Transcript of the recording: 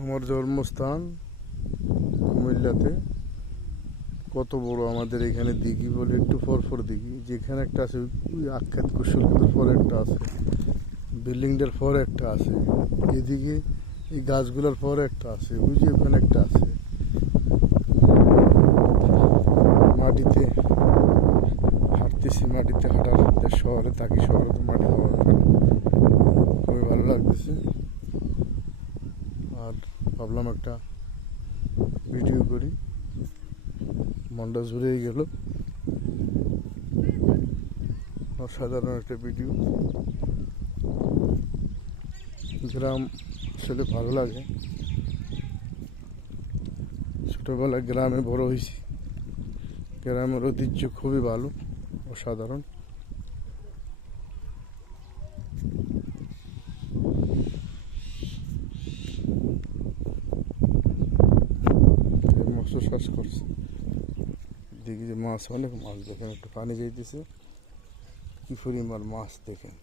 আমার জন্মস্থান কুমিল্লাতে। কত বড় আমাদের এখানে দিঘি বলে একটু পরপর দিঘি, যেখানে একটা আছে ওই আখ্যাত কুশলপুরের পরে একটা আছে, বিল্ডিংটার পরে একটা আছে, এদিকে এই গাছগুলোর পরে একটা আছে, ওই যে ওখানে একটা আছে। মাটিতে হাঁটতেছি, মাটিতে হাঁটার শহরে থাকি, শহরে তো মাটি পাওয়া যায় না। খুবই ভালো লাগতেছে। আর ভাবলাম একটা ভিডিও করি, মনটা জুড়েই গেল। অসাধারণ একটা ভিডিও। গ্রাম আসলে ভালো লাগে। ছোটোবেলায় গ্রামে বড় হয়েছি, গ্রামের ঐতিহ্য খুবই ভালো, অসাধারণ। মৎস্য চাষ করছে, দেখি যে মাছ, অনেক মাছ, দেখেন একটু পানি যাইতেছে, কি পরিমাণ মাছ দেখেন।